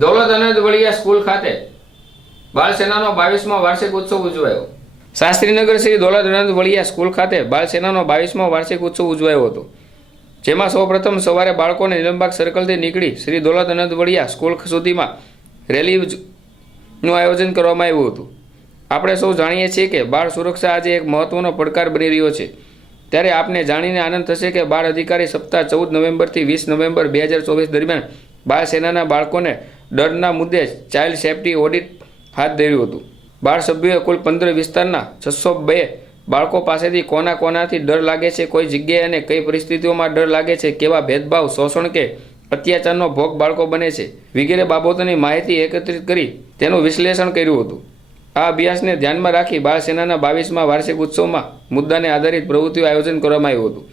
દૌલત અનંત વળિયા school ખાતે બાળ સેનાનો 22મો વાર્ષિક ઉત્સવ ઉજવાયો। શાસ્ત્રીનગર શ્રી દૌલત અનંત વળિયા સ્કૂલ ખાતે બાળ સેનાનો 22મો વાર્ષિક ઉત્સવ ઉજવાયો હતો, જેમાં સૌપ્રથમ સવારે બાળકોને નીલમબાગ સર્કલથી નીકળી શ્રી દૌલત અનંત વળિયા સ્કૂલ સુધીમાં રેલીનું આયોજન કરવામાં આવ્યું હતું। આપણે સૌ જાણીએ છીએ કે બાળ સુરક્ષા આજે એક મહત્વનો પડકાર બની રહ્યો છે, ત્યારે આપને જાણીને આનંદ થશે કે બાળ અધિકારી સપ્તાહ 14 નવેમ્બરથી 20 નવેમ્બર 2024 દરમિયાન બાળ સેનાના બાળકોને ડરના મુદ્દે ચાઇલ્ડ સેફ્ટી ઓડિટ હાથ ધર્યું હતું। બાળ સભ્યોએ કુલ 15 વિસ્તારના 602 બાળકો પાસેથી કોનાથી ડર લાગે છે, કોઈ જગ્યાએ અને કઈ પરિસ્થિતિઓમાં ડર લાગે છે, કેવા ભેદભાવ, શોષણ કે અત્યાચારનો ભોગ બાળકો બને છે વગેરે બાબતોની માહિતી એકત્રિત કરી તેનું વિશ્લેષણ કર્યું હતું। આ અભ્યાસને ધ્યાનમાં રાખી બાળ સેનાના 22મા વાર્ષિક ઉત્સવમાં મુદ્દાને આધારિત પ્રવૃત્તિઓ આયોજન કરવામાં આવ્યું હતું।